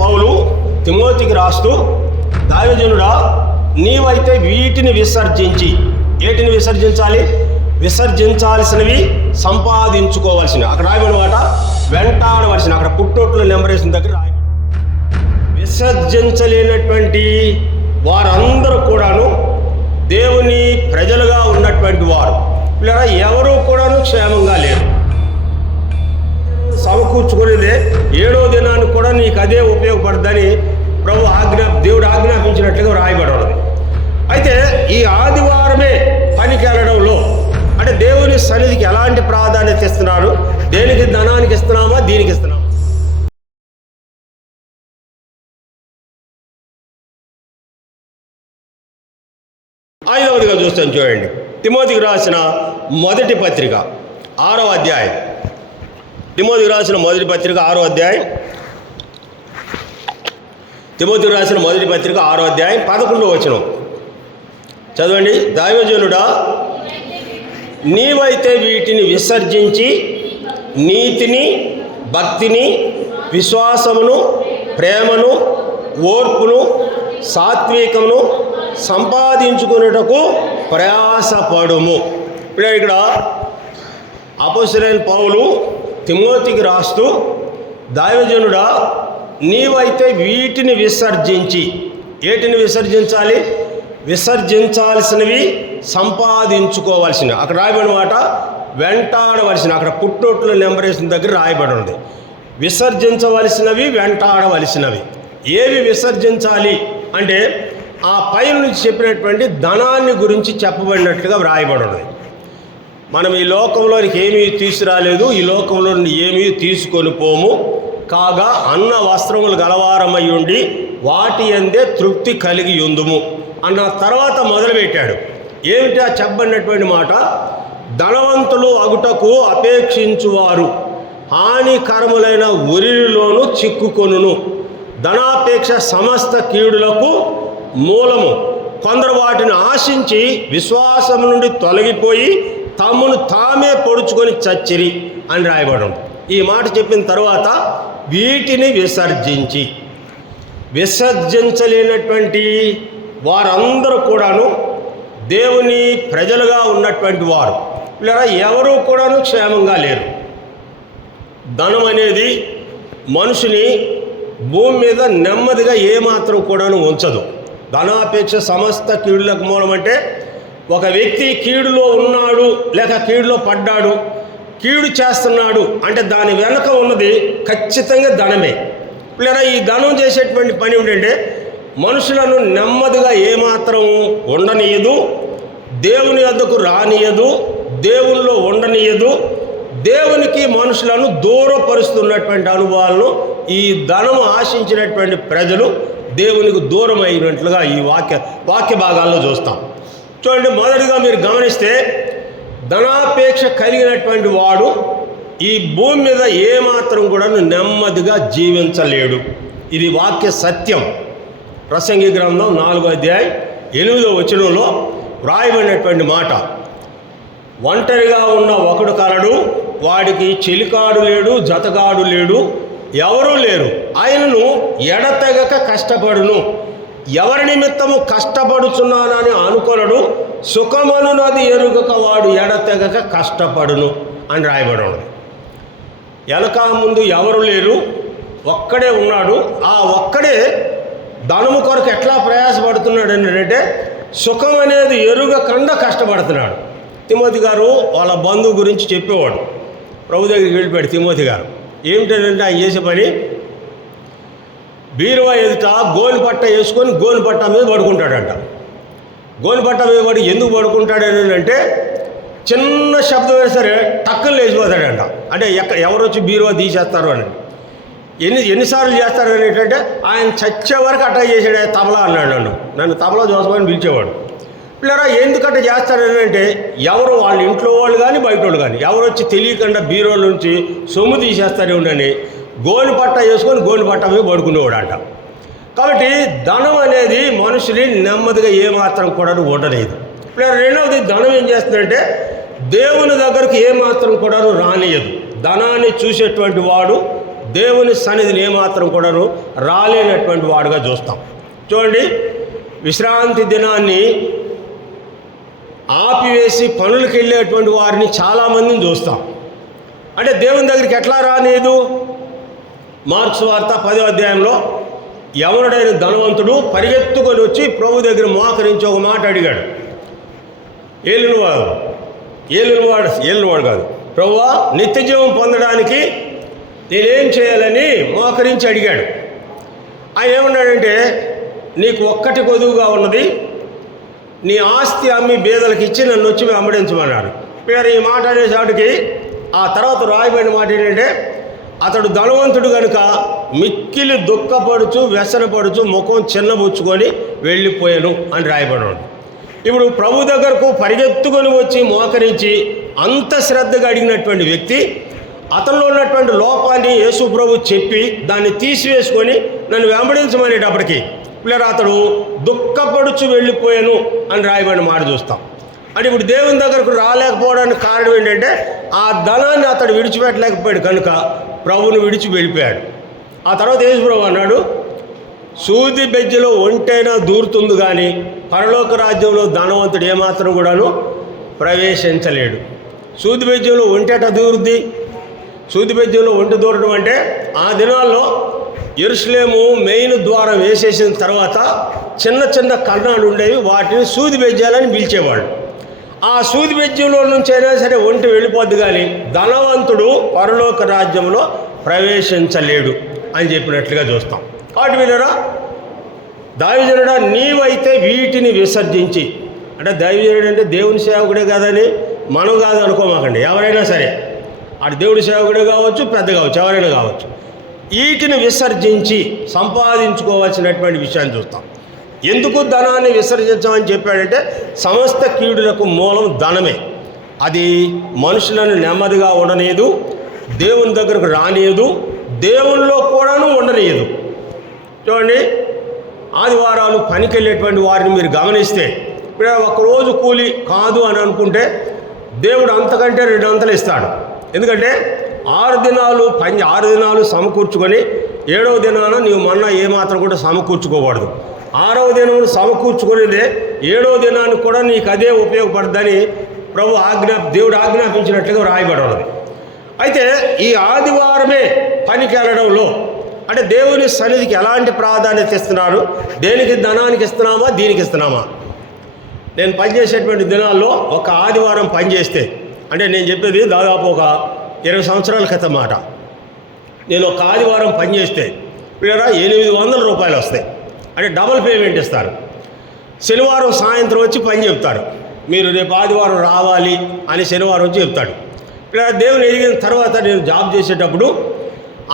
పౌలు తిమోతికి రాస్తూ, దైవజనుడా, నీవైతే వీటిని విసర్జించి, ఏటిని విసర్జించాలి? విసర్జించాల్సినవి సంపాదించుకోవాల్సినవి. అక్కడ రాయబడిన మాట వెంటాడవలసిన, అక్కడ పుట్టొట్లు నెంబరేసిన దగ్గర రాయబడి, విసర్జించలేనటువంటి వారందరూ కూడాను దేవుని ప్రజలుగా ఉన్నటువంటి వారు లేదా ఎవరూ కూడాను క్షేమంగా లేరు. సమకూర్చుకునేదే 7వ దినానికి కూడా నీకు అదే ఉపయోగపడుతుందని దేవుడు ఆజ్ఞాపించినట్లుగా రాయబడి ఉన్నది. అయితే ఈ ఆదివారమే పనికి వెళ్ళడంలో అంటే దేవుని సన్నిధికి ఎలాంటి ప్రాధాన్యత ఇస్తున్నారు? దేనికి? ధనానికి ఇస్తున్నామా, దీనికి ఇస్తున్నామా? ఐదవదిగా చూస్తాను చూడండి, తిమోతికి రాసిన మొదటి పత్రిక 6వ అధ్యాయం. తిమోతికి రాసిన మొదటి పత్రిక 6వ అధ్యాయం. తిమోతికి రాసిన మొదటి పత్రిక 6వ అధ్యాయం 11వ వచనం చదవండి. దైవజనుడా, నీవైతే వీటిని విసర్జించి నీతిని, భక్తిని, విశ్వాసమును, ప్రేమను, ఓర్పును, సాత్వికమును సంపాదించుకునేటకు ప్రయాసపడుము. ఇప్పుడు ఇక్కడ అపోస్తలుడైన పౌలు తిమోతికి రాస్తూ, దైవజనుడా, నీవైతే వీటిని విసర్జించి, ఏటిని విసర్జించాలి? విసర్జించాల్సినవి సంపాదించుకోవాల్సినవి. అక్కడ రాయబడిన మాట వెంటాడవలసిన, అక్కడ పుట్టొట్లు నెంబరేసిన దగ్గర రాయబడి ఉంది. విసర్జించవలసినవి, వెంటాడవలసినవి. ఏవి విసర్జించాలి అంటే ఆ పై నుంచి చెప్పినటువంటి ధనాన్ని గురించి చెప్పబడినట్లుగా వ్రాయబడి ఉన్నది. మనం ఈ లోకంలోనికి ఏమీ తీసుకురాలేదు, ఈ లోకంలో ఏమీ తీసుకొని పోము, కాగా అన్న వస్త్రములు గలవారమై ఉండి వాటి అందే తృప్తి కలిగి ఉందుము అన్న తర్వాత మొదలుపెట్టాడు. ఏమిటి ఆ చెప్పబడినటువంటి మాట? ధనవంతులు అగుటకు అపేక్షించువారు హానికరములైన ఉరిలోను చిక్కుకొనును. ధనాపేక్ష సమస్త కీడులకు మూలము. కొందరు వాటిని ఆశించి విశ్వాసం నుండి తొలగిపోయి తమను తామే పొడుచుకొని చచ్చిరి అని రాయబడం. ఈ మాట చెప్పిన తర్వాత వీటిని విసర్జించి, విసర్జించలేనటువంటి వారందరూ కూడాను దేవుని ప్రజలుగా ఉన్నటువంటి వారు లేదా ఎవరూ కూడాను క్షేమంగా లేరు. ధనం అనేది మనిషిని భూమి మీద నెమ్మదిగా ఏమాత్రం కూడాను ఉంచదు. ధనాపేక్ష సమస్త కీడులకు మూలం అంటే ఒక వ్యక్తి కీడులో ఉన్నాడు లేక కీడులో పడ్డాడు, కీడు చేస్తున్నాడు అంటే దాని వెనక ఉన్నది ఖచ్చితంగా ధనమే. లేదా ఈ ధనం చేసేటువంటి పని ఏమిటంటే మనుషులను నెమ్మదిగా ఏమాత్రం ఉండనీయదు, దేవుని వద్దకు రానియదు, దేవునిలో ఉండనీయదు, దేవునికి మనుషులను దూరపరుస్తున్నటువంటి అనుభవాలను ఈ ధనము ఆశించినటువంటి ప్రజలు దేవునికి దూరం అయినట్లుగా ఈ వాక్య భాగాల్లో చూస్తాం. చూడండి, మొదటిగా మీరు గమనిస్తే ధనాపేక్ష కలిగినటువంటి వాడు ఈ భూమి మీద ఏమాత్రం కూడా నెమ్మదిగా జీవించలేడు. ఇది వాక్య సత్యం. ప్రసంగి గ్రంథం 4వ అధ్యాయం 8వ వచనంలో వ్రాయబడినటువంటి మాట, ఒంటరిగా ఉన్న ఒకడు కలడు, వాడికి చెలికాడు లేడు, జతగాడు లేడు, ఎవరూ లేరు, ఆయనను ఎడతెగక కష్టపడును, ఎవరి నిమిత్తము కష్టపడుచున్నానని అనుకొనడు, సుఖమనునది ఎరుగక వాడు ఎడతెగక కష్టపడును అని రాయబడి. వెనక ముందు ఎవరు లేరు, ఒక్కడే ఉన్నాడు. ఆ ఒక్కడే ధనము కొరకు ఎట్లా ప్రయాసపడుతున్నాడు అంటే సుఖం అనేది ఎరుగకుండా కష్టపడుతున్నాడు. తిమోతి గారు వాళ్ళ బంధువు గురించి చెప్పేవాడు. ప్రభు దగ్గరికి వెళ్ళిపోయాడు తిమోతి గారు. ఏమిటంటే ఆయన చేసే పని, బీరువా ఎదుట గోని పట్ట వేసుకొని గోని పట్ట మీద పడుకుంటాడంట. గోని పట్ట మీద పడి ఎందుకు పడుకుంటాడని అంటే చిన్న శబ్దం అయినా సరే టక్కున లేచిపోతాడంట. అంటే ఎవరు వచ్చి బీరువా తీసేస్తారు అని ఎన్నిసార్లు చేస్తారు అనేటంటే ఆయన చచ్చే వరకు అట్టా చేసాడు. తబలా అన్నాడు, నన్ను తబలా చూసమని పిలిచేవాడు. పిల్లరా ఎందుకంటే చేస్తాడని అంటే ఎవరు వాళ్ళ ఇంట్లో వాళ్ళు కానీ బయట వాళ్ళు కానీ ఎవరు వచ్చి తెలియకుండా బీరువాల నుంచి సొమ్ము తీసేస్తారే ఉండని గోని పట్ట వేసుకొని గోని పట్ట మీద పడుకునేవాడు అంట. కాబట్టి ధనం అనేది మనుషుని నెమ్మదిగా ఏమాత్రం కూడా ఉండలేదు. ఇప్పుడు రెండవది, ధనం ఏం చేస్తుందంటే దేవుని దగ్గరకు ఏమాత్రం కూడా రానియదు. ధనాన్ని చూసేటువంటి వాడు దేవుని సన్నిధిని ఏమాత్రం కూడాను రాలేనటువంటి వాడుగా చూస్తాం. చూడండి, విశ్రాంతి దినాన్ని ఆపివేసి పనులకు వెళ్ళేటువంటి వారిని చాలామందిని చూస్తాం. అంటే దేవుని దగ్గరికి ఎట్లా రాలేదు? మార్క్స్ వార్త 10వ అధ్యాయంలో ఎవరుడైన ధనవంతుడు పరిగెత్తుకొని వచ్చి ప్రభు దగ్గర మోకరించి ఒక మాట అడిగాడు. ఏలినవాడు కాదు, ప్రభువా నిత్యజీవం పొందడానికి నేనేం చేయాలని మోకరించి అడిగాడు. ఆయన ఏమన్నాడంటే, నీకు ఒక్కటి కొదువుగా ఉన్నది, నీ ఆస్తి అమ్మి బీదలకు ఇచ్చి నన్ను వచ్చి వెంబడించమన్నాడు. మీరు ఈ మాట అనేసాటికి ఆ తర్వాత రాయబడిన మాట ఏంటంటే, అతడు ధనవంతుడు కనుక మిక్కిలి దుఃఖపడుచు వ్యసనపడుచు ముఖం చిన్నబుచ్చుకొని వెళ్ళిపోయాను అని రాయబడి. ఇప్పుడు ప్రభు దగ్గరకు పరిగెత్తుకొని వచ్చి మోకరించి అంత శ్రద్ధగా అడిగినటువంటి వ్యక్తి అతనిలో ఉన్నటువంటి లోపాన్ని యేసు ప్రభు చెప్పి దాన్ని తీసివేసుకొని నన్ను వెంబడించమనేటప్పటికీ లేదా అతడు దుఃఖపడుచు వెళ్ళిపోయాను అని రాయబడిన మాట చూస్తాం. అంటే ఇప్పుడు దేవుని దగ్గరకు రాలేకపోవడానికి కారణం ఏంటంటే ఆ ధనాన్ని అతడు విడిచిపెట్టలేకపోయాడు కనుక ప్రభువును విడిచి వెళ్ళిపోయాడు. ఆ తర్వాత యేసు ప్రభు అన్నాడు, సూది బెజ్జలో ఒంటైనా దూరుతుంది కానీ పరలోక రాజ్యంలో ధనవంతుడు ఏమాత్రం కూడాను ప్రవేశించలేడు. సూది బెజ్జంలో ఒంటేట దూరుద్ది. సూది బెజ్జంలో ఒంటి దూరడం అంటే ఆ దినాల్లో యెరూషలేము మెయిన్ ద్వారం వేసేసిన తర్వాత చిన్న చిన్న కన్నాలు ఉండేవి, వాటిని సూది బెజ్జాలని పిలిచేవాళ్ళు. ఆ సూది బెజ్జంలో నుంచి అయినా సరే ఒంటి వెళ్ళిపోద్ది కానీ ధనవంతుడు పరలోక రాజ్యంలో ప్రవేశించలేడు అని చెప్పినట్లుగా చూస్తాం. కాబట్టి వీళ్ళరా, దైవజనుడా నీవైతే వీటిని విసర్జించి, అంటే దైవజనుడు అంటే దేవుని సేవకుడే కాదని మనం కాదు అనుకోమాకండి. ఎవరైనా సరే అటు దేవుడి సేవకుడే కావచ్చు, పెద్ద కావచ్చు, ఎవరైనా కావచ్చు, వీటిని విసర్జించి సంపాదించుకోవాల్సినటువంటి విషయాన్ని చూస్తాం. ఎందుకు ధనాన్ని విసర్జించమని చెప్పాడంటే సమస్త కీడులకు మూలం ధనమే. అది మనుషులను నెమ్మదిగా ఉండనీయదు, దేవుని దగ్గరకు రానియదు, దేవుల్లో కూడాను ఉండనీయదు. చూడండి, ఆదివారాలు పనికి వెళ్ళేటువంటి వారిని మీరు గమనిస్తే ఇప్పుడు ఒకరోజు కూలి కాదు అని అనుకుంటే దేవుడు అంతకంటే 2 అంతలు ఇస్తాడు. ఎందుకంటే 6 దినాలు సమకూర్చుకొని 7వ దినాన నీవు మన్నా ఏమాత్రం కూడా సమకూర్చుకోకూడదు. 6వ దినమును సమకూర్చుకునేదే 7వ దినానికి కూడా నీకు అదే ఉపయోగపడుతుందని దేవుడు ఆజ్ఞాపించినట్లుగా రాయబడి ఉన్నది. అయితే ఈ ఆదివారమే పనికి వెళ్ళడంలో అంటే దేవుని సన్నిధికి ఎలాంటి ప్రాధాన్యత ఇస్తున్నారు? దేనికి ధనానికి ఇస్తున్నామా, దీనికి ఇస్తున్నామా? నేను పనిచేసేటువంటి దినాల్లో ఒక ఆదివారం పనిచేస్తే, అంటే నేను చెప్పేది దాదాపు ఒక 20 సంవత్సరాల క్రితం మాట, నేను ఒక ఆదివారం పనిచేస్తే వీళ్ళరా 800 రూపాయలు వస్తాయి. అంటే డబుల్ పేమెంట్ ఇస్తారు. శనివారం సాయంత్రం వచ్చి పని చెప్తారు, మీరు రేపు ఆదివారం రావాలి అని శనివారం వచ్చి చెప్తాడు. ఇలా దేవుని ఎదిగిన తర్వాత నేను జాబ్ చేసేటప్పుడు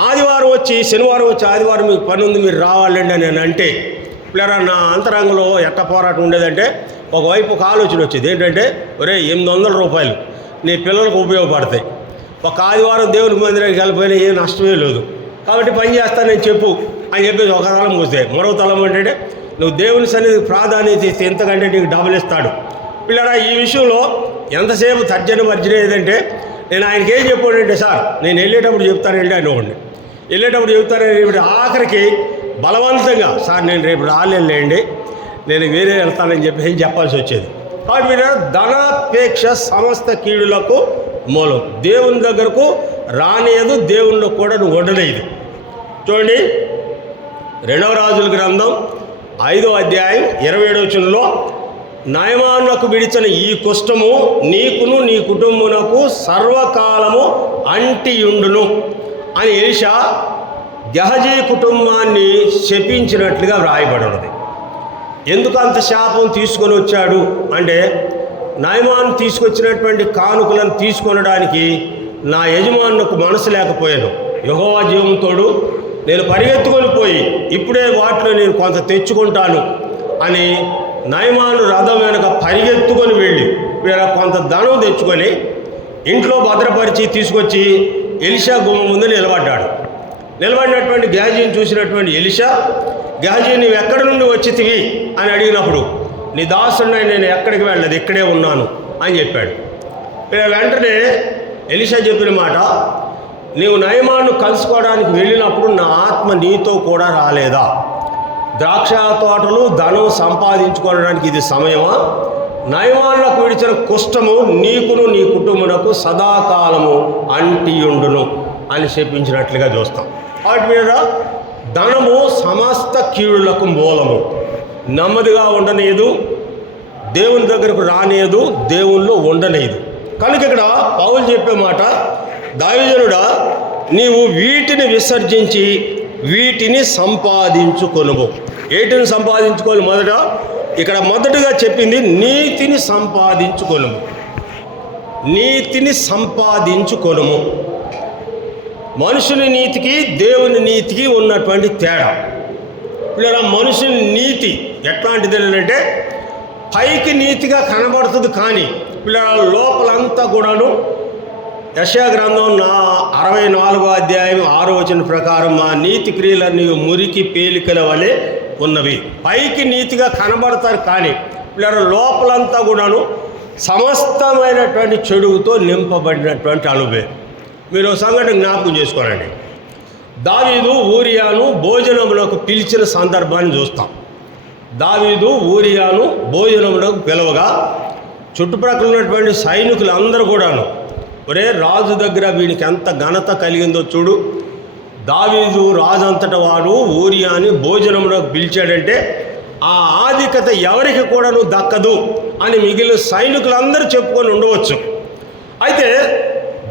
ఆదివారం వచ్చి శనివారం వచ్చి ఆదివారం మీకు పని ఉంది మీరు రావాలండి అని అంటే ఇలా నా అంతరంగంలో ఎట్ట పోరాటం ఉండేదంటే ఒకవైపు ఒక ఆలోచన వచ్చేది ఏంటంటే, ఒరే 800 రూపాయలు నీ పిల్లలకు ఉపయోగపడతాయి, ఒక ఆదివారం దేవునికి మందిరానికి వెళ్ళిపోయినా ఏ నష్టమే లేదు, కాబట్టి పని చేస్తానని చెప్పు అని చెప్పేసి ఒక తలం పోస్తే మరో తలం ఏంటంటే నువ్వు దేవుని సన్నిధికి ప్రాధాన్యత ఇస్తే ఎంతకంటే నీకు డబుల్ ఇస్తాడు. పిల్లరా, ఈ విషయంలో ఎంతసేపు తర్జన ఏదంటే నేను ఆయనకి ఏం చెప్పాడంటే, సార్ నేను వెళ్ళేటప్పుడు చెప్తానండి అని ఒకటి వెళ్ళేటప్పుడు చెప్తానని ఆఖరికి బలవంతంగా సార్ నేను రేపు రాలేండి నేను వేరే వెళ్తానని చెప్పి ఏం చెప్పాల్సి వచ్చేది. కాబట్టి మీరు ధనాపేక్ష సమస్త కీడులకు మూలం. దేవుని దగ్గరకు రానియదు, దేవునిలో కూడా నువ్వు ఉండలేదు. చూడండి, 2వ రాజుల గ్రంథం 5వ అధ్యాయం 27వ వచనంలో నయమానుకు విడిచిన ఈ కుష్ఠము నీకును నీ కుటుంబమునకు సర్వకాలము అంటియుండును అని ఎలీషా గెహజీ కుటుంబాన్ని శపించినట్లుగా వ్రాయబడినది. ఎందుకు అంత శాపం తీసుకొని వచ్చాడు అంటే, నయమాను తీసుకొచ్చినటువంటి కానుకలను తీసుకొనడానికి నా యజమానులకు మనసు లేకపోయాను. యెహోవా జీవంతోడు నేను పరిగెత్తుకొని పోయి ఇప్పుడే వాటిలో నేను కొంత తెచ్చుకుంటాను అని నయమాను రథం వెనక పరిగెత్తుకొని వెళ్ళి కొంత ధనం తెచ్చుకొని ఇంట్లో భద్రపరిచి తీసుకొచ్చి ఎలీషా గుమ్మ ముందు నిలబడ్డాడు. నిలబడినటువంటి గెహజీని చూసినటువంటి ఎలీషా, గెహజీ నీవు ఎక్కడి నుండి వచ్చితివి అని అడిగినప్పుడు, నీ దాసుడిని నేను ఎక్కడికి వెళ్ళలేదు, ఇక్కడే ఉన్నాను అని చెప్పాడు. వెంటనే ఎలీషా చెప్పిన మాట, నీవు నయమాను కలుసుకోవడానికి వెళ్ళినప్పుడు నా ఆత్మ నీతో కూడా రాలేదా? ద్రాక్ష తోటలు ధనం సంపాదించుకోవడానికి ఇది సమయమా? నయమానులకు విడిచిన కుష్టము నీకును నీ కుటుంబమునకు సదాకాలము అంటియుండును అని చెప్పించినట్లుగా చూస్తాం. వాటి మీద ధనము సమస్త కీడులకు మూలము. నెమ్మదిగా ఉండనేదు, దేవుని దగ్గరకు రానేదు, దేవుల్లో ఉండనేదు. కనుక ఇక్కడ పౌలు చెప్పే మాట, దావీదునుడా నీవు వీటిని విసర్జించి వీటిని సంపాదించుకొనుము. ఏటిని సంపాదించుకోవాలి? ఇక్కడ మొదటగా చెప్పింది నీతిని సంపాదించుకొనుము. నీతిని సంపాదించుకొనుము. మనుషుని నీతికి దేవుని నీతికి ఉన్నటువంటి తేడా. ఇలా మనుషుని నీతి ఎట్లాంటిది అంటే పైకి నీతిగా కనబడుతుంది, కానీ ఇలా లోపలంతా కూడాను యెషయా గ్రంథం 64వ అధ్యాయం 6వ వచనం ప్రకారం మా నీతి క్రియలన్నీ మురికి పేలికల వలె ఉన్నవి. పైకి నీతిగా కనబడతారు, కానీ ఇలా లోపలంతా కూడాను సమస్తమైనటువంటి చెడుతో నింపబడినటువంటి అనుభవం. మీరు సంఘటన జ్ఞాపకం చేసుకోనండి. దావీదు ఊరియాను భోజనములకు పిలిచిన సందర్భాన్ని చూస్తాం. దావీదు ఊరియాను భోజనములకు పిలవగా చుట్టుప్రక్కల ఉన్నటువంటి సైనికులు అందరూ కూడాను, ఒరే రాజు దగ్గర వీడికి ఎంత ఘనత కలిగిందో చూడు, దావీదు రాజు అంతట వాడు ఊరియాని భోజనములకు పిలిచాడంటే ఆ ఆధిక్యత ఎవరికి కూడాను దక్కదు అని మిగిలిన సైనికులందరూ చెప్పుకొని ఉండవచ్చు. అయితే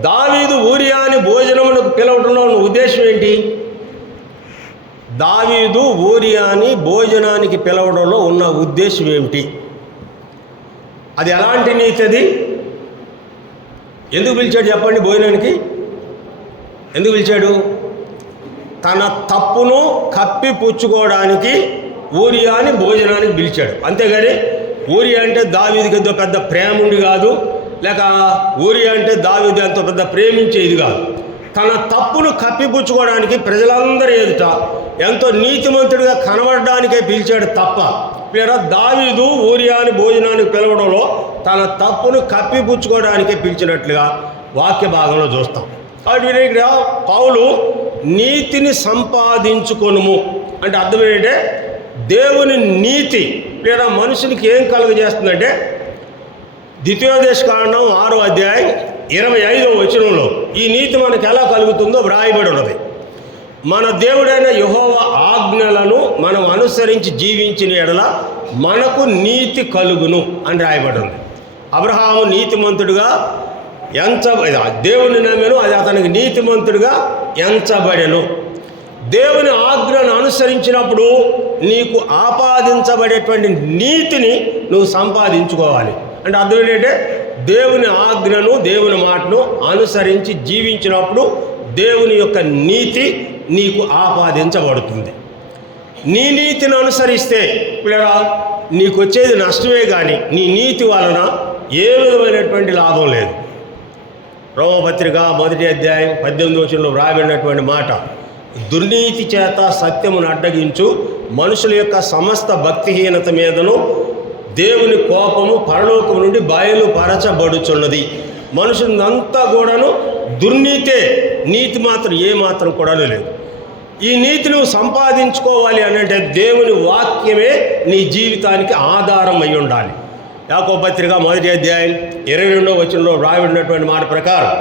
దావీదు ఊరియాని భోజనములకు పిలవడంలో ఉన్న ఉద్దేశం ఏంటి? దావీదు ఊరియాని భోజనానికి పిలవడంలో ఉన్న ఉద్దేశం ఏమిటి? అది ఎలాంటి నీతి? అది ఎందుకు పిలిచాడు చెప్పండి? భోజనానికి ఎందుకు పిలిచాడు? తన తప్పును కప్పిపుచ్చుకోవడానికి ఊరియాని భోజనానికి పిలిచాడు. అంతేగాని ఊరియా అంటే దావీదుకి ఎంతో పెద్ద ప్రేమ ఉండి కాదు, లేక ఊరియా అంటే దావీదు ఎంతో పెద్ద ప్రేమించేది కాదు. తన తప్పును కప్పిపుచ్చుకోవడానికి ప్రజలందరూ ఎదుట ఎంతో నీతిమంతుడిగా కనబడడానికే పిలిచాడు తప్ప, లేదా దావీదు ఊరియాని భోజనానికి పిలవడంలో తన తప్పును కప్పిపుచ్చుకోవడానికే పిలిచినట్లుగా వాక్య భాగంలో చూస్తాం. కాబట్టి ఇక్కడ పౌలు నీతిని సంపాదించుకొనుము అంటే అర్థం ఏంటంటే దేవుని నీతి లేదా మనుషునికి ఏం కలుగజేస్తుందంటే ద్వితీయోపదేశకాండం 6వ అధ్యాయం 25వ వచనంలో ఈ నీతి మనకు ఎలా కలుగుతుందో వ్రాయబడి ఉన్నది. మన దేవుడైన యెహోవా ఆజ్ఞలను మనం అనుసరించి జీవించిన ఎడల మనకు నీతి కలుగును అని రాయబడి ఉంది. అబ్రహాము నీతిమంతుడిగా దేవుని నమ్మెను, అది అతనికి నీతిమంతుడిగా ఎంచబడెను. దేవుని ఆజ్ఞను అనుసరించినప్పుడు నీకు ఆపాదించబడేటువంటి నీతిని నువ్వు సంపాదించుకోవాలి. అంటే అర్థం ఏంటంటే దేవుని ఆజ్ఞను దేవుని మాటను అనుసరించి జీవించినప్పుడు దేవుని యొక్క నీతి నీకు ఆపాదించబడుతుంది. నీ నీతిని అనుసరిస్తే పిల్లరా నీకు వచ్చేది నష్టమే, కానీ నీ నీతి వలన ఏ విధమైనటువంటి లాభం లేదు. రోమపత్రిక 1వ అధ్యాయం 18వ వచనంలో వ్రాయబడినటువంటి మాట, దుర్నీతి చేత సత్యమును అడ్డగించు మనుషుల యొక్క సమస్త భక్తిహీనత మీదను దేవుని కోపము పరలోకము నుండి బయలుపరచబడుచున్నది. మనుషులంతా కూడాను దుర్నీతే, నీతి మాత్రం ఏమాత్రం కూడా లేదు. ఈ నీతి నువ్వు సంపాదించుకోవాలి అని అంటే దేవుని వాక్యమే నీ జీవితానికి ఆధారం అయి ఉండాలి. యాకోబు పత్రిక 1వ అధ్యాయం 22వ వచనంలో వ్రాయబడినటువంటి మాట ప్రకారం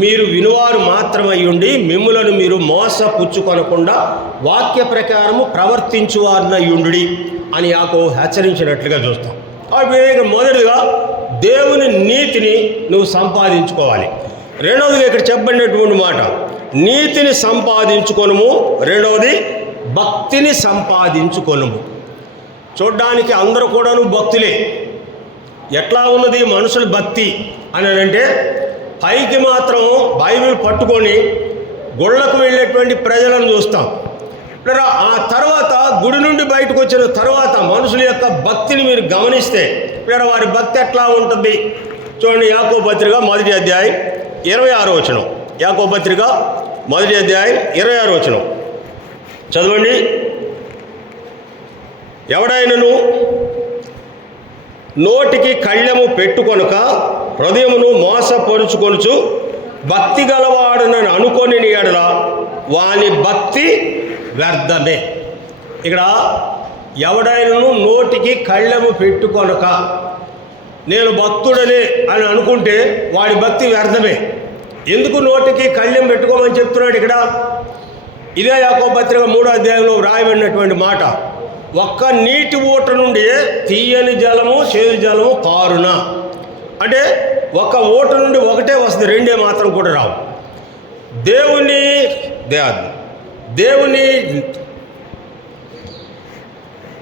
మీరు వినువారు మాత్రమై ఉండి మిమ్ములను మీరు మోసపుచ్చుకొనకుండా వాక్య ప్రకారము ప్రవర్తించువారినయుండుడి అని యాకోబు హెచ్చరించినట్లుగా చూస్తాం. కాబట్టి మొదటిగా దేవుని నీతిని నువ్వు సంపాదించుకోవాలి. రెండవదిగా ఇక్కడ చెప్పబడినటువంటి మాట నీతిని సంపాదించుకొనుము, రెండవది భక్తిని సంపాదించుకొనుము. చూడ్డానికి అందరూ కూడాను భక్తులే. ఎట్లా ఉన్నది మనుషుల భక్తి అని అంటే పైకి మాత్రం బైబిల్ పట్టుకొని గుళ్ళకు వెళ్ళేటువంటి ప్రజలను చూస్తాం. ఆ తర్వాత గుడి నుండి బయటకు వచ్చిన తర్వాత మనుషుల యొక్క భక్తిని మీరు గమనిస్తే వారి భక్తి ఎట్లా ఉంటుంది చూడండి. యాకోబు పత్రిక 1వ అధ్యాయం 26వ వచనం. యాకోబు పత్రిక 1వ అధ్యాయం 26వ వచనం చదవండి. ఎవడైనను నోటికి కళ్ళెము పెట్టుకొనక హృదయమును మోసపరుచుకొనుచు భక్తి గలవాడునని అనుకొని ఎడల వాని భక్తి వ్యర్థమే. ఇక్కడ ఎవడైనను నోటికి కళ్ళెము పెట్టుకొనక నేను భక్తుడనే అని అనుకుంటే వాడి భక్తి వ్యర్థమే. ఎందుకు నోటికి కళ్ళెం పెట్టుకోమని చెప్తున్నాడు ఇక్కడ? ఇదే యాకోబు పత్రిక 3వ అధ్యాయంలో వ్రాయబడినటువంటి మాట. ఒక్క నీటి ఊట నుండి తీయని జలము చేదు జలము కారున, అంటే ఒక ఊట నుండి ఒకటే వస్తుంది, రెండే మాత్రం కూడా రావు. దేవుని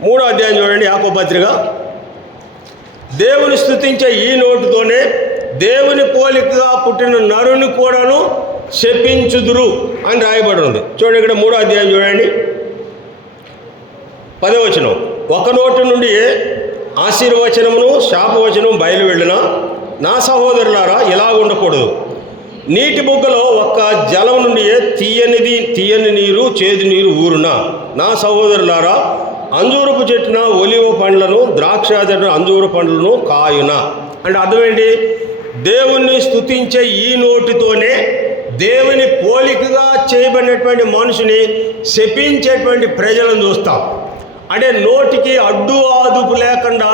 3వ అధ్యాయం చూడండి, యాకోబు పత్రిక. దేవుని స్తుతించే ఈ నోటితోనే దేవుని పోలికగా పుట్టిన నరుని కూడాను శపించుదురు అని రాయబడి ఉంది. చూడండి ఇక్కడ 3వ అధ్యాయం చూడండి, 10వ వచనం. ఒక నోటి నుండి ఆశీర్వచనమును శాపవచనం బయలు వెళ్ళిన నా సహోదరులారా ఇలా ఉండకూడదు. నీటి బుగ్గలో ఒక్క జలం నుండి తీయని నీరు చేదు నీరు ఊరున నా సహోదరులారా అంజూరపు చెట్టున ఒలివ పండ్లను ద్రాక్ష చెట్టున అంజూర పండ్లను కాయున. అంటే అర్థమేంటి? దేవుణ్ణి స్తుతించే ఈ నోటితోనే దేవుని పోలికగా చేయబడినటువంటి మనుషుని శపించేటువంటి ప్రజలను చూస్తాం. అంటే నోటికి అడ్డు ఆదుపు లేకుండా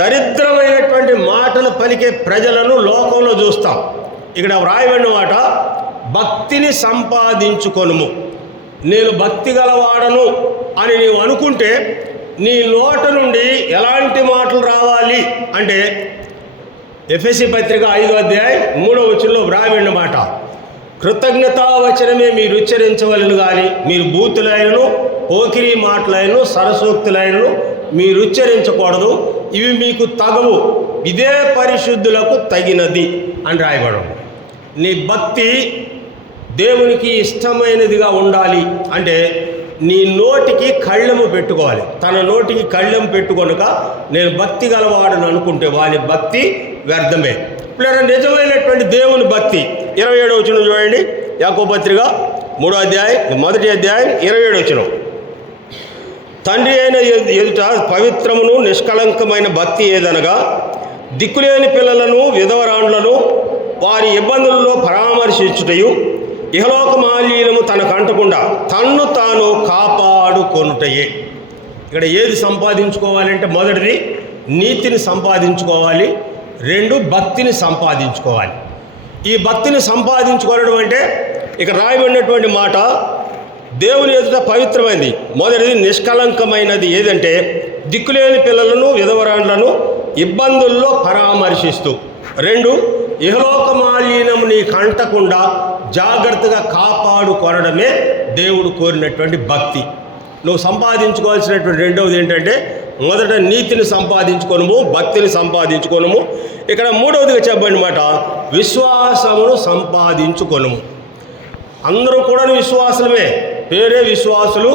దరిద్రమైనటువంటి మాటలు పలికే ప్రజలను లోకంలో చూస్తాం. ఇక్కడ వ్రాయబడిన మాట, భక్తిని సంపాదించుకొనుము. నేను భక్తి గలవాడను అని నీవు అనుకుంటే నీ నోట నుండి ఎలాంటి మాటలు రావాలి అంటే ఎఫెసీ పత్రిక 5వ అధ్యాయం 3వ వచనంలో వ్రాయబడిన మాట, కృతజ్ఞతావచనమే మీరు ఉచ్చరించవలను కానీ మీరు బూతులైనను పోకిరి మాటలైనను సరసోక్తులైనను మీరు ఉచ్చరించకూడదు, ఇవి మీకు తగవు, ఇదే పరిశుద్ధులకు తగినది అని రాయబడం. నీ భక్తి దేవునికి ఇష్టమైనదిగా ఉండాలి అంటే నీ నోటికి కళ్ళెము పెట్టుకోవాలి. తన నోటికి కళ్ళెము పెట్టుకొనక నేను భక్తి గలవాడని అనుకుంటే వాని భక్తి వ్యర్థమే. ఇప్పుడు నిజమైనటువంటి దేవుని భక్తి 27వ వచనం చూడండి, యాకోబు పత్రిక 3వ అధ్యాయం 1వ అధ్యాయం 27వ వచనం. తండ్రి అయిన ఎదుట పవిత్రమును నిష్కళంకమైన భక్తి ఏదనగా దిక్కులేని పిల్లలను విధవరాండ్లను వారి ఇబ్బందులలో పరామర్శించుటయు ఇహలోక మాలిన్యము తనకు అంటకుండా తన్ను తాను కాపాడుకొనుటయే. ఇక్కడ ఏది సంపాదించుకోవాలంటే మొదటిది నీతిని సంపాదించుకోవాలి, 2 భక్తిని సంపాదించుకోవాలి. ఈ భక్తిని సంపాదించుకోవడం అంటే ఇక రాయబడినటువంటి మాట దేవుని ఎదుట పవిత్రమైనది. మొదటిది నిష్కళంకమైనది ఏదంటే దిక్కులేని పిల్లలను విధవరాండ్లను ఇబ్బందుల్లో పరామర్శిస్తూ, 2 ఇహలోక మాలిన్యము నీకు అంటకుండా జాగ్రత్తగా కాపాడుకొనడమే దేవుడు కోరినటువంటి భక్తి. నువ్వు సంపాదించుకోవాల్సినటువంటి రెండవది ఏంటంటే మొదట నీతిని సంపాదించుకోనము, భక్తిని సంపాదించుకోనము. ఇక్కడ 3వదిగా చెప్పబడిన మాట విశ్వాసమును సంపాదించుకొనుము. అందరూ కూడా విశ్వాసులమే, పేరే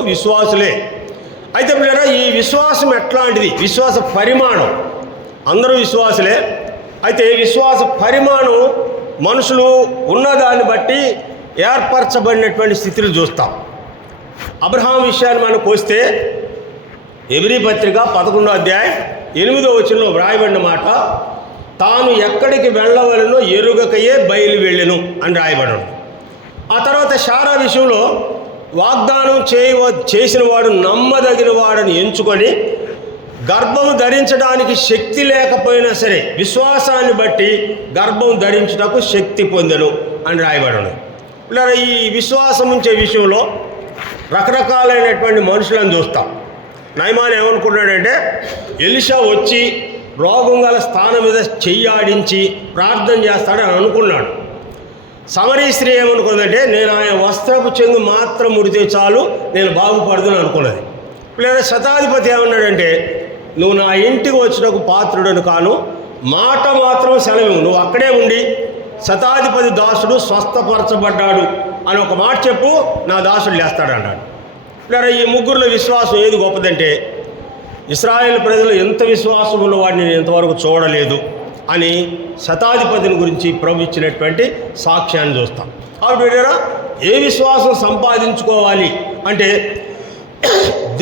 విశ్వాసులే. అయితే పిల్లరా ఈ విశ్వాసం ఎట్లాంటిది? విశ్వాస పరిమాణం, అందరూ విశ్వాసులే. అయితే విశ్వాస పరిమాణం మనుషులు ఉన్నదాన్ని బట్టి ఏర్పరచబడినటువంటి స్థితిని చూస్తాం. అబ్రహాం విషయాన్ని మనకు వస్తే ఎబ్రీ పత్రిక 11వ అధ్యాయం 8వ వచనంలో వ్రాయబడిన మాట, తాను ఎక్కడికి వెళ్ళవలనో ఎరుగకయే బయలు వెళ్ళెను అని రాయబడను. ఆ తర్వాత శారా విషయంలో వాగ్దానం చేసిన వాడు నమ్మదగిన వాడని ఎంచుకొని గర్భం ధరించడానికి శక్తి లేకపోయినా సరే విశ్వాసాన్ని బట్టి గర్భం ధరించుటకు శక్తి పొందెను అని రాయబడను. ఇలా ఈ విశ్వాసం ఉంచే విషయంలో రకరకాలైనటువంటి మనుషులను చూస్తాం. నయమాన్ ఏమనుకున్నాడంటే ఎలీషా వచ్చి రోగం గల స్థానం మీద చెయ్యాడించి ప్రార్థన చేస్తాడని అనుకున్నాడు. సమరీ స్త్రీ ఏమనుకుందంటే నేను ఆయన వస్త్రపు చెంగు మాత్రం ముడితే చాలు నేను బాగుపడదని అనుకున్నది. లేదా శతాధిపతి ఏమన్నాడంటే నువ్వు నా ఇంటికి వచ్చినకు పాత్రుడను కాను, మాట మాత్రం సెలవు, నువ్వు అక్కడే ఉండి శతాధిపతి దాసుడు స్వస్థపరచబడ్డాడు అని ఒక మాట చెప్పు, నా దాసుడు లేస్తాడు అన్నాడు. లేదా ఈ ముగ్గురులో విశ్వాసం ఏది గొప్పదంటే ఇశ్రాయేల్ ప్రజలు ఎంత విశ్వాసం ఉన్నవాడిని నేను ఇంతవరకు చూడలేదు అని శతాధిపతిని గురించి ప్రభు ఇచ్చినటువంటి సాక్ష్యాన్ని చూస్తాం. కాబట్టి ఏ విశ్వాసం సంపాదించుకోవాలి అంటే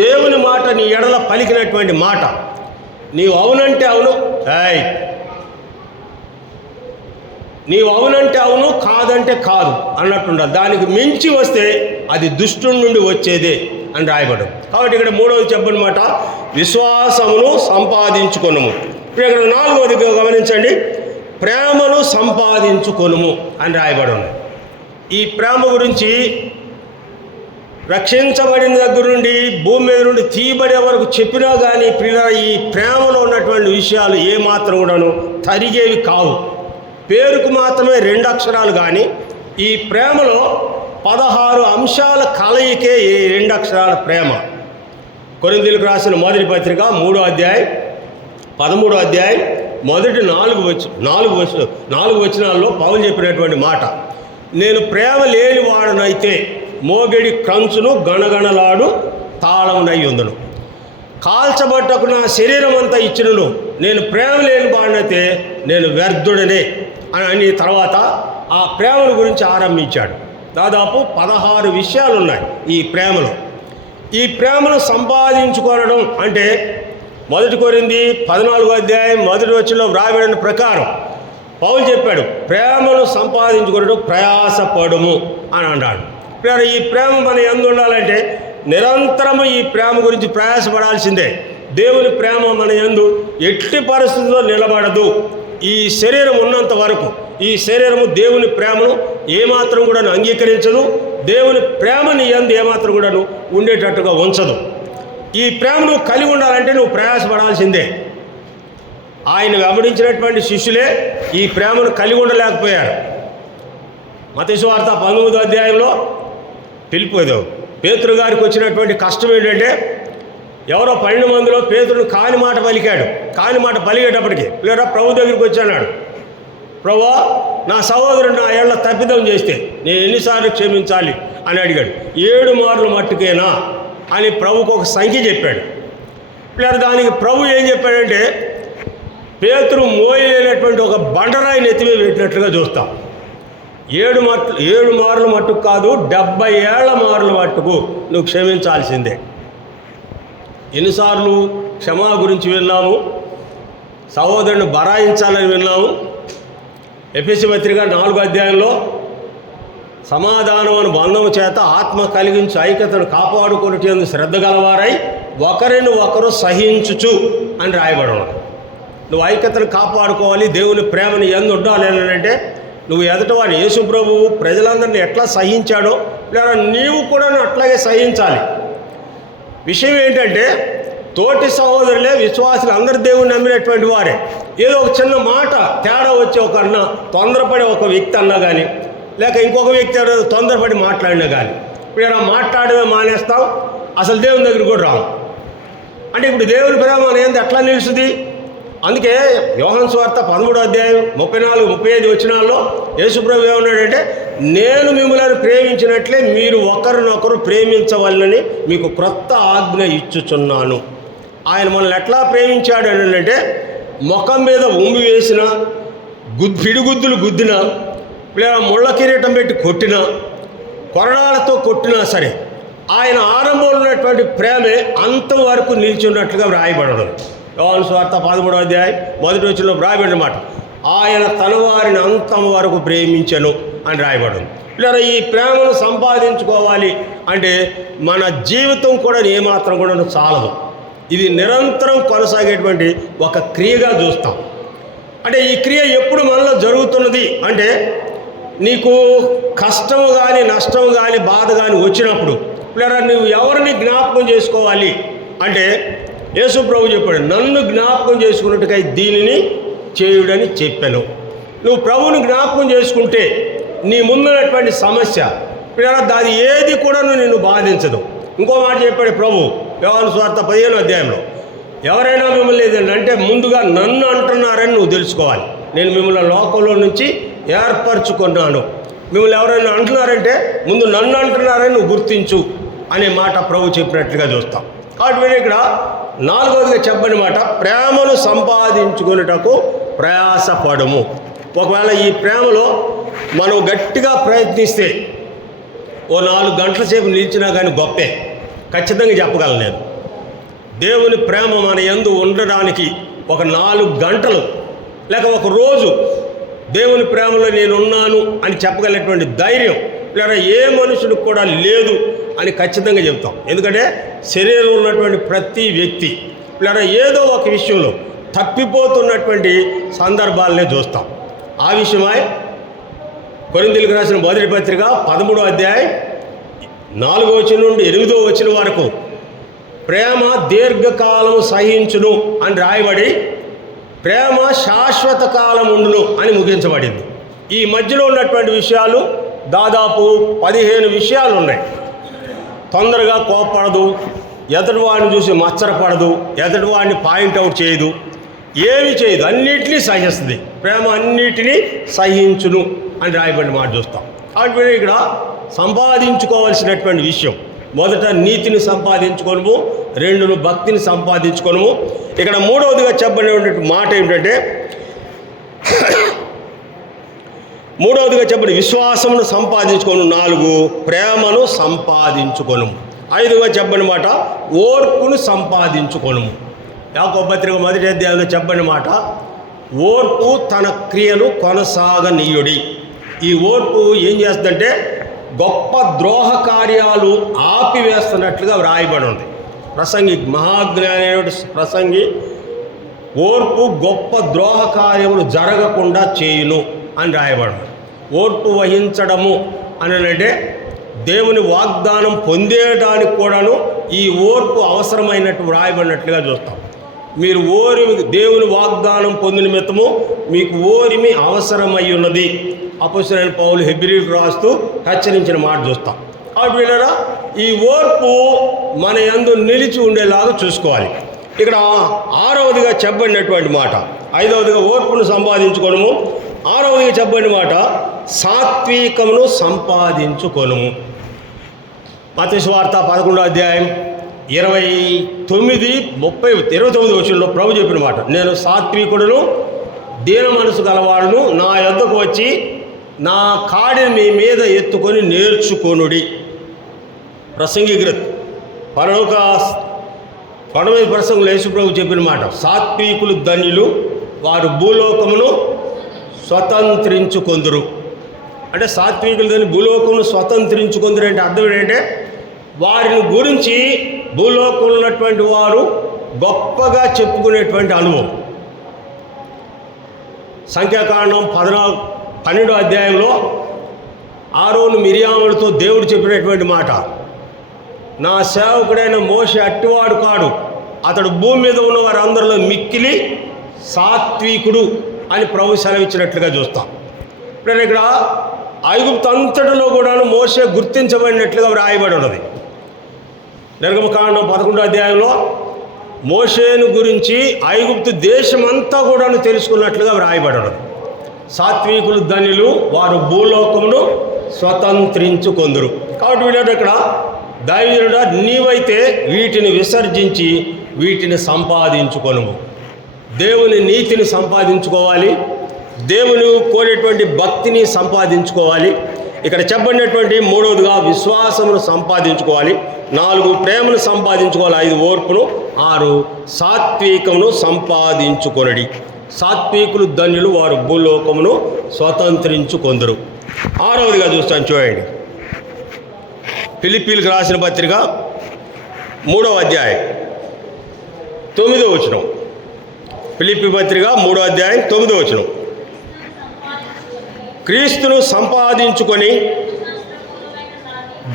దేవుని మాట నీ ఎడల పలికినటువంటి మాట, నీవు అవునంటే అవును, నీవు అవునంటే అవును, కాదంటే కాదు అన్నట్టుండాలి. దానికి మించి వస్తే అది దుష్టుడి నుండి వచ్చేదే అని రాయబడు. కాబట్టి ఇక్కడ మూడవది చెప్పనమాట, విశ్వాసమును సంపాదించుకొనుము. ఇప్పుడు ఇక్కడ నాలుగవది గమనించండి, ప్రేమను సంపాదించుకొనుము అని రాయబడి ఉంది. ఈ ప్రేమ గురించి రక్షించబడిన దగ్గర నుండి భూమి మీద నుండి తీయబడే వరకు చెప్పినా కానీ ఈ ప్రేమలో ఉన్నటువంటి విషయాలు ఏమాత్రం కూడాను తరిగేవి కావు. పేరుకు మాత్రమే 2 అక్షరాలు, కానీ ఈ ప్రేమలో 16 అంశాల కలయికే ఈ 2 అక్షరాల ప్రేమ. కొరింథీయులకు రాసిన మొదటి పత్రిక 3వ అధ్యాయం 13వ అధ్యాయం మొదటి 4 వచనాల్లో పౌలు చెప్పినటువంటి మాట, నేను ప్రేమ లేని వాడనైతే మోగెడి కంచును గణగణలాడు తాళమునై ఉందును, కాల్చబట్టకు నా శరీరం అంతా ఇచ్చినను నేను ప్రేమ లేని వాడినైతే నేను వ్యర్థుడనే అని తర్వాత ఆ ప్రేమను గురించి ఆరంభించాడు. దాదాపు 16 విషయాలు ఉన్నాయి ఈ ప్రేమలో. ఈ ప్రేమను సంపాదించుకోవడం అంటే 1 కొరింథీ 14వ అధ్యాయం 1వ వచనంలో వ్రాయబడిన ప్రకారం పౌలు చెప్పాడు, ప్రేమను సంపాదించుకోవడం ప్రయాసపడుము అని అన్నాడు. ఈ ప్రేమ మన యందు ఉండాలంటే నిరంతరము ఈ ప్రేమ గురించి ప్రయాసపడాల్సిందే. దేవుని ప్రేమ మన యందు ఎట్టి పరిస్థితుల్లో నిలబడదు. ఈ శరీరం ఉన్నంత వరకు ఈ శరీరము దేవుని ప్రేమను ఏమాత్రం కూడా అంగీకరించదు. దేవుని ప్రేమని యందు ఏమాత్రం కూడా ఉండేటట్టుగా ఉంచదు. ఈ ప్రేమను కలిగి ఉండాలంటే నువ్వు ప్రయాసపడాల్సిందే. ఆయన వెంబడించినటువంటి శిష్యులే ఈ ప్రేమను కలిగి ఉండలేకపోయారు. మత్తయి సువార్త 19వ అధ్యాయంలో పేతురు గారికి వచ్చినటువంటి కష్టం ఏంటంటే, ఎవరో 12 మందిలో పేతురును కాని మాట పలికాడు. కాని మాట పలికేటప్పటికి లేదా ప్రభు దగ్గరికి వచ్చాడు, ప్రభువా నా సహోదరుడు నా ఏళ్ల తప్పిదం చేస్తే నేను ఎన్నిసార్లు క్షమించాలి అని అడిగాడు. 7 మార్లు మట్టుకేనా అని ప్రభుకు ఒక సంఖ్య చెప్పాడు. లేదా దానికి ప్రభు ఏం చెప్పాడంటే, పేతురు మోయలేనటువంటి ఒక బండరాయి నెత్తిమీద పెట్టినట్లుగా చూస్తాం. 7 మార్లు మట్టుకు కాదు, 70 ఏళ్ల మార్లు మట్టుకు నువ్వు క్షమించాల్సిందే. ఎన్నిసార్లు క్షమా గురించి విన్నాము, సహోదరుని బరాయించాలని విన్నాము. ఎఫెసీ పత్రిక 4వ అధ్యాయంలో సమాధానం అను బంధము చేత ఆత్మ కలిగించి ఐక్యతను కాపాడుకొనుటయందు శ్రద్ధ గలవారై ఒకరిని ఒకరు సహించుచు అని రాయబడను. నువ్వు ఐక్యతను కాపాడుకోవాలి, దేవుని ప్రేమని యందు ఉండాలి అని అంటే నువ్వు ఎదటవాడిని యేసు ప్రభువు ప్రజలందరినీ ఎట్లా సహించాడో లేదా నీవు కూడా అట్లాగే సహించాలి. విషయం ఏంటంటే, తోటి సహోదరులే విశ్వాసులు, అందరు దేవుని నమ్మినటువంటి వారే. ఏదో ఒక చిన్న మాట తేడా వచ్చి ఒక అన్న తొందరపడి ఒక వ్యక్తి అన్నా కానీ, లేక ఇంకొక వ్యక్తి తొందరపడి మాట్లాడినా కానీ ఇప్పుడు ఇలా మాట్లాడమే మానేస్తాం, అసలు దేవుని దగ్గర కూడా రావు. అంటే ఇప్పుడు దేవుని ప్రేమ అనేది ఎట్లా నిలుస్తుంది? అందుకే యోహాను సువార్త 13వ అధ్యాయం 34-35 వచనాల్లో యేసుప్రభు ఏమన్నాడంటే, నేను మిమ్మల్ని ప్రేమించినట్లే మీరు ఒకరినొకరు ప్రేమించవలనని మీకు క్రొత్త ఆజ్ఞ ఇచ్చుచున్నాను. ఆయన మనల్ని ఎట్లా ప్రేమించాడు అని అంటే, ముఖం మీద ఉమ్మి వేసిన, పిడిగుద్దులు గుద్దినా, లేదా ముళ్ళ కిరీటం పెట్టి కొట్టినా, కొరడాలతో కొట్టినా సరే ఆయన ఆరంభంలో ఉన్నటువంటి ప్రేమే అంతవరకు నిలిచి ఉన్నట్లుగా వ్రాయబడదు. యోహాను సువార్త 13వ అధ్యాయం 1వ వచనంలో వ్రాయబడిన మాట, ఆయన తన వారిని అంతం వరకు ప్రేమించెను అని రాయబడింది. లేదా ఈ ప్రేమను సంపాదించుకోవాలి అంటే మన జీవితం కూడా ఏమాత్రం కూడా చాలదు. ఇది నిరంతరం కొనసాగేటువంటి ఒక క్రియగా చూస్తాం. అంటే ఈ క్రియ ఎప్పుడు మనలో జరుగుతున్నది అంటే, నీకు కష్టము కానీ నష్టం కానీ బాధ కానీ వచ్చినప్పుడు లేదా నువ్వు ఎవరిని జ్ఞాపకం చేసుకోవాలి అంటే యేసు ప్రభు చెప్పాడు, నన్ను జ్ఞాపకం చేసుకున్నట్టుగా దీనిని చేయుడని చెప్పాను. నువ్వు ప్రభువుని జ్ఞాపకం చేసుకుంటే నీ ముందున్నటువంటి సమస్య దాని ఏది కూడా నిన్ను బాధించదు. ఇంకో మాట చెప్పాడు ప్రభు యోహాను సువార్త 15వ అధ్యాయంలో, ఎవరైనా మిమ్మల్ని ఏదంటే ముందుగా నన్ను అంటున్నారని నువ్వు తెలుసుకోవాలి. నేను మిమ్మల్ని లోకంలో నుంచి ఏర్పరచుకున్నాను. మిమ్మల్ని ఎవరైనా అంటున్నారంటే ముందు నన్ను అంటున్నారని నువ్వు గుర్తించు అనే మాట ప్రభు చెప్పినట్లుగా చూస్తాం. కాబట్టి మీరు ఇక్కడ 4వదిగా చెప్పని మాట, ప్రేమను సంపాదించుకునేటకు ప్రయాసపడము. ఒకవేళ ఈ ప్రేమలో మనం గట్టిగా ప్రయత్నిస్తే ఓ 4 గంటల సేపు నిలిచినా కానీ గొప్పే, ఖచ్చితంగా చెప్పగలను నేను. దేవుని ప్రేమ మన యందు ఉండడానికి ఒక 4 గంటలు లేక ఒక రోజు దేవుని ప్రేమలో నేనున్నాను అని చెప్పగలిగినటువంటి ధైర్యం లేదా ఏ మనుషుడికి కూడా లేదు అని ఖచ్చితంగా చెప్తాం. ఎందుకంటే శరీరంలో ఉన్నటువంటి ప్రతి వ్యక్తి లేదా ఏదో ఒక విషయంలో తప్పిపోతున్నటువంటి సందర్భాలనే చూస్తాం. ఆ విషయమై కొరింథీయులకు రాసిన మొదటి పత్రిక 13వ అధ్యాయం 4వ వచనం నుండి 8వ వచనం వరకు ప్రేమ దీర్ఘకాలం సహించును అని రాయబడి ప్రేమ శాశ్వత కాలం ఉండును అని ముగించబడింది. ఈ మధ్యలో ఉన్నటువంటి విషయాలు దాదాపు 15 విషయాలు ఉన్నాయి. తొందరగా కోప్పడదు, ఎదుటివాడిని చూసి మచ్చరపడదు, ఎదుటివాడిని పాయింట్అవుట్ చేయదు, ఏమి చేయదు, అన్నిటినీ సహిస్తుంది. ప్రేమ అన్నిటినీ సహించును అని రాయబడిన మాట చూస్తాం. కాబట్టి ఇక్కడ సంపాదించుకోవాల్సినటువంటి విషయం మొదట నీతిని సంపాదించుకోను, 2 భక్తిని సంపాదించుకోను. ఇక్కడ 3వదిగా చెప్పబడినటువంటి మాట ఏమిటంటే 3వదిగా చెప్పబడి విశ్వాసమును సంపాదించుకోను, 4 ప్రేమను సంపాదించుకోను, 5గా చెప్పబడిన మాట ఓర్పును సంపాదించుకోను. యాకోబు పత్రిక 1వ అధ్యాయంలో చెప్పబడిన మాట ఓర్పు తన క్రియలు కొనసాగనీయుడి. ఈ ఓర్పు ఏం చేస్తుందంటే గొప్ప ద్రోహ కార్యాలు ఆపివేస్తున్నట్లుగా వ్రాయబడి ఉంది. ప్రసంగి మహాజ్ఞాని ప్రసంగి ఓర్పు గొప్ప ద్రోహ కార్యములు జరగకుండా చేయును అని రాయబడి. ఓర్పు వహించడము అని అంటే దేవుని వాగ్దానం పొందేయడానికి కూడాను ఈ ఓర్పు అవసరమైనట్టు వ్రాయబడినట్లుగా చూస్తాం. మీరు దేవుని వాగ్దానం పొందిన నిమిత్తము మీకు ఓరిమి అవసరమై ఉన్నది అపోస్తలుడైన పౌలు హెబ్రీయులకు రాస్తూ హెచ్చరించిన మాట చూస్తాం. కాబట్టి వీళ్ళరా ఈ ఓర్పు మన యందు నిలిచి ఉండేలాగా చూసుకోవాలి. ఇక్కడ 6వదిగా చెప్పబడినటువంటి మాట 5వదిగా ఓర్పును సంపాదించుకోను, 6వదిగా చెప్పబడిన మాట సాత్వికమును సంపాదించుకొను. మత్తయి సువార్త 11వ అధ్యాయం 29 వచనంలో ప్రభు చెప్పిన మాట నేను సాత్వికుడును దీన మనసు గలవాడును, నా యొద్దకు వచ్చి నా కాడిని మీ మీద ఎత్తుకొని నేర్చుకొనుడి. ప్రసంగి గ్రంథం 12వ ప్రసంగంలో యేసు ప్రభు చెప్పిన మాట సాత్వికులు ధన్యులు వారు భూలోకమును స్వతంత్రించుకొందురు. అంటే సాత్వికులు ధన్యులు భూలోకమును స్వతంత్రించుకొందురు అంటే అర్థం ఏంటంటే వారిని గురించి భూలోకంలో ఉన్నటువంటి వారు గొప్పగా చెప్పుకునేటువంటి అనుభవం. సంఖ్యాకాండం 12వ అధ్యాయంలో ఆరోను మిరియాములతో దేవుడు చెప్పినటువంటి మాట నా సేవకుడైన మోషే అట్టివాడు కాడు, అతడు భూమి మీద ఉన్న వారందరిలో మిక్కిలి సాత్వికుడు అని ప్రభు సెలవిచ్చినట్లుగా చూస్తాం. ఇప్పుడు ఇక్కడ ఐగుప్తు అంతటిలో కూడాను మోషే గుర్తించబడినట్లుగా వ్రాయబడి ఉన్నది. నిర్గమకాండం 11వ అధ్యాయంలో మోషేను గురించి ఐగుప్తు దేశమంతా కూడాను తెలుసుకున్నట్లుగా వ్రాయబడి ఉన్నది. సాత్వికులు ధన్యులు వారు భూలోకమును స్వతంత్రించుకొందురు. కాబట్టి వీళ్ళు ఇక్కడ దైవజనుడా నీవైతే వీటిని విసర్జించి వీటిని సంపాదించుకొను. దేవుని నీతిని సంపాదించుకోవాలి, దేవుని కోరేటువంటి భక్తిని సంపాదించుకోవాలి. ఇక్కడ చెప్పబడినటువంటి 3వదిగా విశ్వాసమును సంపాదించుకోవాలి, 4 ప్రేమను సంపాదించుకోవాలి, 5 ఓర్పును, 6 సాత్వికమును సంపాదించుకొనడి. సాత్వికులు ధన్యులు వారు భూలోకమును స్వతంత్రించుకొందురు. 6వదిగా చూస్తాను చూడండి. ఫిలిప్పీలకు రాసిన పత్రిక 3వ అధ్యాయం 9వ వచనం. ఫిలిప్పీ పత్రిక 3వ అధ్యాయం 9వ వచనం. క్రీస్తును సంపాదించుకొని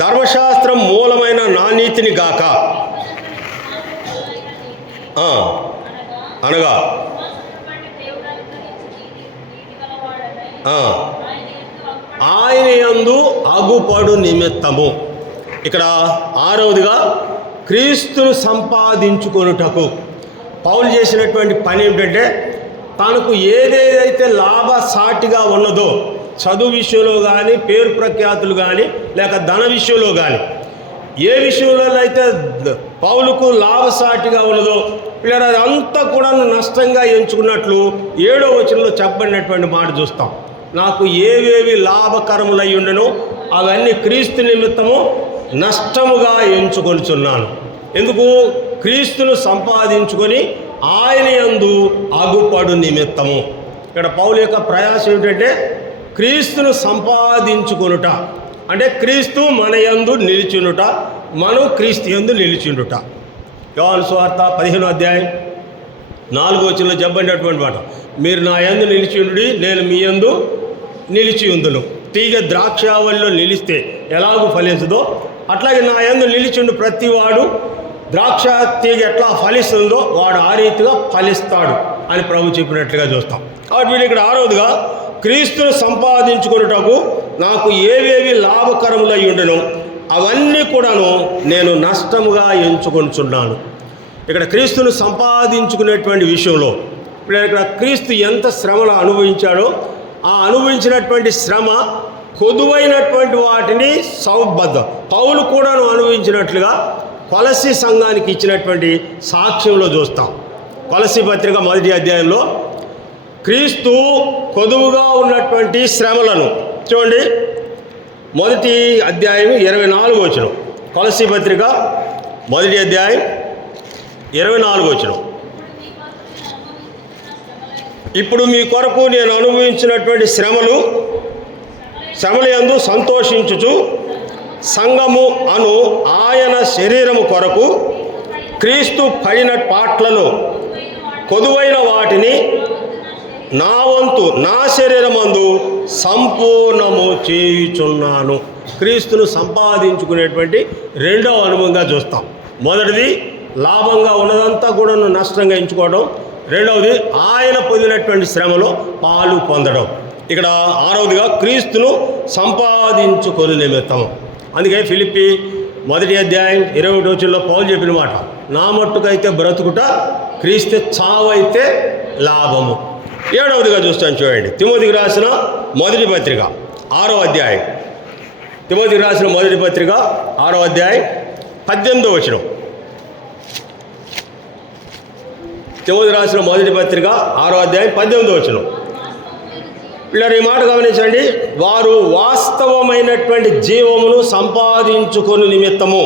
ధర్మశాస్త్రం మూలమైన నా నీతిని గాక అనగా ఆయన యందు అగుపడు నిమిత్తము. ఇక్కడ 6వదిగా క్రీస్తును సంపాదించుకొనుటకు పౌలు చేసినటువంటి పని ఏమిటంటే తనకు ఏదేదైతే లాభసాటిగా ఉన్నదో చదువు విషయంలో కానీ పేరు ప్రఖ్యాతులు కానీ లేక ధన విషయంలో కానీ ఏ విషయంలో అయితే పౌలుకు లాభసాటిగా ఉన్నదో లేదా అదంతా కూడా నష్టంగా ఎంచుకున్నట్లు 7వ వచనంలో చెప్పబడినటువంటి మాట చూస్తాం. నాకు ఏవేవి లాభకరములై ఉండనో అవన్నీ క్రీస్తు నిమిత్తము నష్టముగా ఎంచుకొనుచున్నాను. ఎందుకు? క్రీస్తును సంపాదించుకొని ఆయన యందు అగుపడు నిమిత్తము. ఇక్కడ పౌలు యొక్క ప్రయాసం ఏమిటంటే క్రీస్తును సంపాదించుకొనుట, అంటే క్రీస్తు మన యందు నిలిచునుట, మనం క్రీస్తు యందు నిలిచుండుట. యోహాను సువార్త 15వ అధ్యాయం 4వ వచనంలో చెప్పబడినటువంటి మాట, మీరు నా యందు నిలిచియుండుడి, నేను మీ యందు నిలిచి ఉందును. తీగ ద్రాక్షావళిలో నిలిస్తే ఎలాగూ ఫలించదో అట్లాగే నా యందు నిలిచిండు ప్రతివాడు ద్రాక్ష తీగ ఎట్లా ఫలిస్తుందో వాడు ఆ రీతిగా ఫలిస్తాడు అని ప్రభు చెప్పినట్లుగా చూస్తాం. కాబట్టి వీళ్ళు ఇక్కడ 6వదిగా క్రీస్తును సంపాదించుకున్నటకు నాకు ఏవేవి లాభకరములై ఉండెనో అవన్నీ కూడాను నేను నష్టముగా ఎంచుకొనుచున్నాను. ఇక్కడ క్రీస్తును సంపాదించుకునేటువంటి విషయంలో ఇప్పుడు ఇక్కడ క్రీస్తు ఎంత శ్రమలు అనుభవించాడో ఆ అనుభవించినటువంటి శ్రమ కొదువైనటువంటి వాటిని పౌలు కూడాను అనుభవించినట్లుగా కొలసీ సంఘానికి ఇచ్చినటువంటి సాక్ష్యంలో చూస్తాం. కొలసీ పత్రిక 1వ అధ్యాయంలో క్రీస్తు కొదువుగా ఉన్నటువంటి శ్రమలను చూడండి. 1వ అధ్యాయం 24వ వచనం, కొలసీ పత్రిక 1వ అధ్యాయం 24వ వచనం. ఇప్పుడు మీ కొరకు నేను అనుభవించినటువంటి శ్రమలయందు సంతోషించుచు సంఘము అను ఆయన శరీరము కొరకు క్రీస్తు పడిన పాట్లను కొదువైన వాటిని నా వంతు నా శరీరమందు సంపూర్ణము చేయుచున్నాను. క్రీస్తును సంపాదించుకునేటువంటి 2వ అనుభవంగా చూస్తాం. మొదటిది లాభంగా ఉన్నదంతా కూడా నష్టంగా ఎంచుకోవడం, 2వది ఆయన పొందినటువంటి శ్రమలో పాలు పొందడం. ఇక్కడ 6వదిగా క్రీస్తును సంపాదించుకొని నిమిత్తం. అందుకే ఫిలిప్పీ 1వ అధ్యాయం 21వ వచనంలో పౌలు చెప్పిన మాట, నా మట్టుకైతే బ్రతుకుట క్రీస్తు, చావైతే లాభము. 7వదిగా చూస్తాను చూడండి, తిమోతికి రాసిన మొదటి పత్రిక 6వ అధ్యాయం, తిమోతికి రాసిన మొదటి పత్రిక 6వ అధ్యాయం 18వ వచనం. తిమోతి రాసిన మొదటి పత్రిక 6వ అధ్యాయం 18వ వచనం. పిల్లలు ఈ మాట గమనించండి, వారు వాస్తవమైనటువంటి జీవమును సంపాదించుకొని నిమిత్తము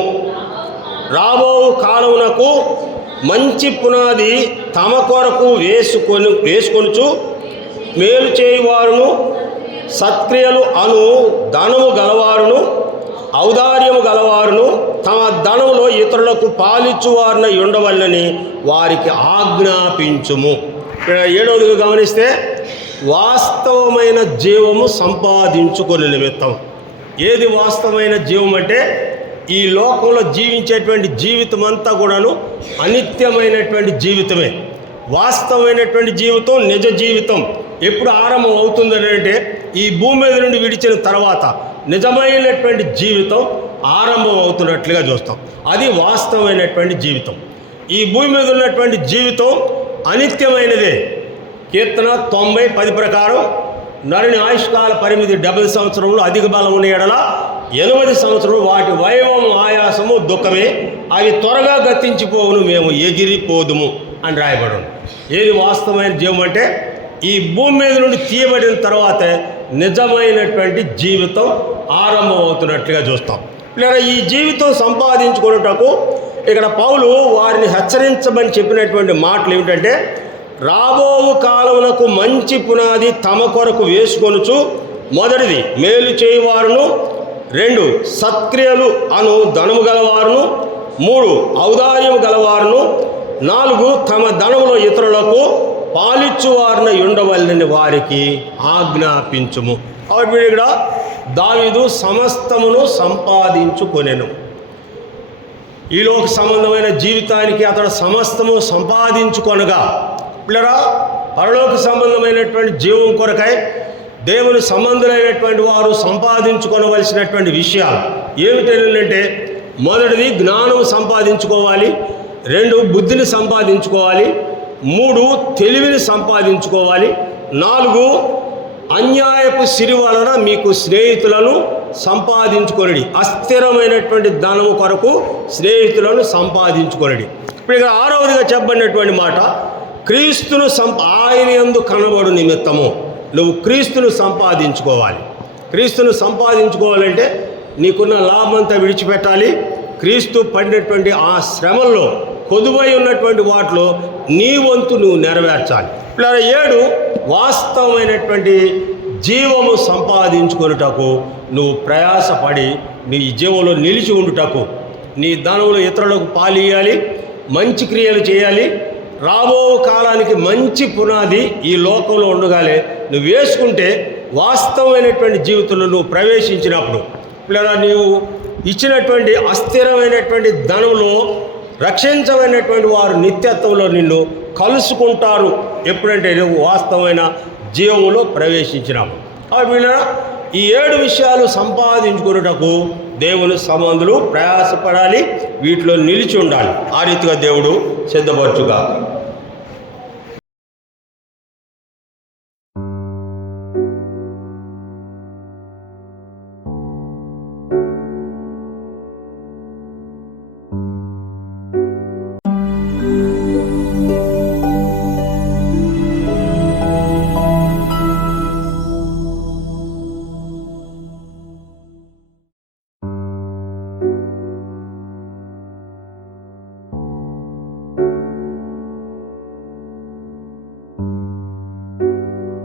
రాబో కాలమునకు మంచి పునాది తమ కొరకు వేసుకొనుచు మేలు చేయువారును సత్క్రియలు అను ధనము గలవారును ఔదార్యము గలవారును తమ ధనములో ఇతరులకు పాలిచ్చువారినై ఉండవలనని వారికి ఆజ్ఞాపించుము. 7వదిగా గమనిస్తే వాస్తవమైన జీవము సంపాదించుకొని నిమిత్తం. ఏది వాస్తవమైన జీవం అంటే ఈ లోకంలో జీవించేటువంటి జీవితం అంతా కూడాను అనిత్యమైనటువంటి జీవితమే. వాస్తవమైనటువంటి జీవితం, నిజ జీవితం ఎప్పుడు ఆరంభం అవుతుందని అంటే ఈ భూమి మీద నుండి విడిచిన తర్వాత నిజమైనటువంటి జీవితం ఆరంభం అవుతున్నట్లుగా చూస్తాం. అది వాస్తవమైనటువంటి జీవితం. ఈ భూమి మీద ఉన్నటువంటి జీవితం అనిత్యమైనదే. కీర్తన 90:10 ప్రకారం నరుని ఆయుష్కాల పరిమితి 70 సంవత్సరములు, అధిక బలం ఉన్న ఎడల 80 సంవత్సరములు, వాటి వైభవం ఆయాసము దుఃఖమే, అవి త్వరగా గతించిపోవును, మేము ఎగిరిపోదుము అని రాయబడి. ఏది వాస్తవమైన జీవం అంటే ఈ భూమి మీద నుండి తీయబడిన తర్వాతే నిజమైనటువంటి జీవితం ఆరంభం అవుతున్నట్లుగా చూస్తాం. లేదా ఈ జీవితం సంపాదించుకున్నటకు ఇక్కడ పౌలు వారిని హెచ్చరించమని చెప్పినటువంటి మాటలు ఏమిటంటే, రాబో కాలమునకు మంచి పునాది తమ కొరకు వేసుకొనుచు, మొదటిది మేలు చేయువారును, 2 సత్క్రియలు అను ధనము గలవారును, 3 ఔదార్యము గలవారును, 4 తమ ధనములో ఇతరులకు పాలిచ్చువారిని ఉండవలనని వారికి ఆజ్ఞాపించుము. కాబట్టి ఇక్కడ దావీదు సమస్తమును సంపాదించుకొనెను. ఈ లోక సంబంధమైన జీవితానికి అతడు సమస్తము సంపాదించుకొనగా, పిల్లరా పరలోక సంబంధమైనటువంటి జీవం కొరకై దేవుని సంబంధులైనటువంటి వారు సంపాదించుకొనవలసినటువంటి విషయాలు ఏమిటంటే, మొదటిది జ్ఞానం సంపాదించుకోవాలి, 2 బుద్ధిని సంపాదించుకోవాలి, 3 తెలివిని సంపాదించుకోవాలి, 4 అన్యాయపు సిరి వలన మీకు స్నేహితులను సంపాదించుకొనడి. అస్థిరమైనటువంటి ధనము కొరకు స్నేహితులను సంపాదించుకొనడి. ఇప్పుడు ఇక్కడ 6వదిగా చెప్పబడినటువంటి మాట, క్రీస్తును ఆయన యందు కనబడు నిమిత్తము నువ్వు క్రీస్తును సంపాదించుకోవాలి. క్రీస్తును సంపాదించుకోవాలంటే నీకున్న లాభమంతా విడిచిపెట్టాలి, క్రీస్తు పడినటువంటి ఆ శ్రమల్లో కొదువై ఉన్నటువంటి వాటిలో నీ వంతు నువ్వు నెరవేర్చాలి. ఇలా 7 వాస్తవమైనటువంటి జీవము సంపాదించుకొనుటకు నువ్వు ప్రయాసపడి నీ జీవంలో నిలిచి ఉండుటకు, నీ ధనంలో ఇతరులకు పాలియాలి, మంచి క్రియలు చేయాలి. రాబో కాలానికి మంచి పునాది ఈ లోకంలో ఉండగానే నువ్వు వేసుకుంటే వాస్తవమైనటువంటి జీవితంలో నువ్వు ప్రవేశించినప్పుడు లేదా నీవు ఇచ్చినటువంటి అస్థిరమైనటువంటి ధనంలో రక్షించమైనటువంటి వారు నిత్యత్వంలో నిన్ను కలుసుకుంటారు. ఎప్పుడంటే నువ్వు వాస్తవమైన జీవంలో ప్రవేశించినావు. వీళ్ళ ఈ 7 విషయాలు సంపాదించుకున్నటకు దేవుని సంబంధులు ప్రయాసపడాలి, వీటిలో నిలిచి ఉండాలి. ఆ రీతిగా దేవుడు సిద్ధపరచుగాక.